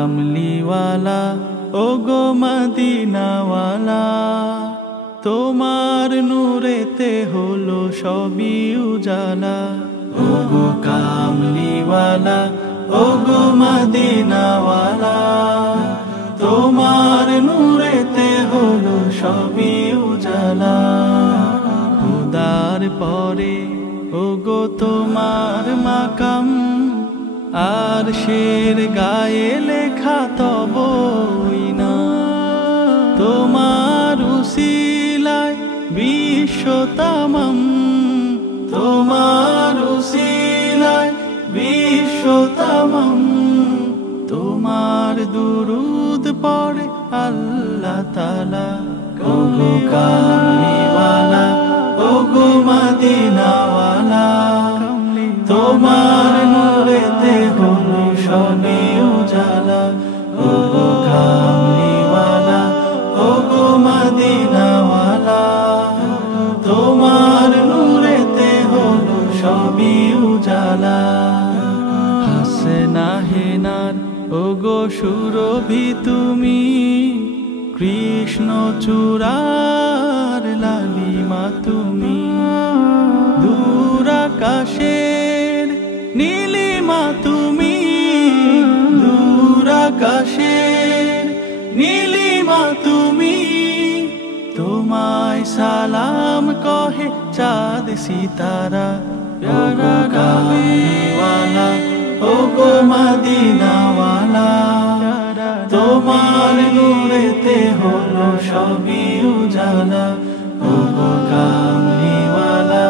কামলিওয়ালা ও গো মদিনাওয়ালা, তোমার নূরেতে হলো সবই উজালা। ও গো কামলিওয়ালা ও গো মদিনাওয়ালা, তোমার নূরেতে হলো সবই উজালা। খুদার পরে ও গো তোমার মাকাম, আর শের গায়ে লেখা তবই না। তোমার উসিলায় বিশ্ব তামাম, তোমার উসিলায় বিশ্ব তামাম। তোমার দুরুদ পড়ে আল্লাহ তাআলা। ও গো কামলিওয়ালা ও গো মদিনাওয়ালা, তোমার নূরেতে হলো সবই উজালা। ও গো কামলিওয়ালা ও গো মদিনাওয়ালা, তোমার নূরেতে হলো সবই উজালা। হাসনা হেনার ও গো সুরভি তুমি, কৃষ্ণ চূড়ার লালিমা তুমি। দূর আকাশের নীলিমা তুমি, দূর আকাশের নীলিমা তুমি। তোমায় সালাম কহে চাঁদ সিতারা। প্যারা কামলিওয়ালা ও গো মদিনাওয়ালা, তোমার নূরেতে হলো সবই উজালা। ও গো কামলিওয়ালা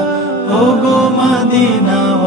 ও গো মদিনাওয়ালা,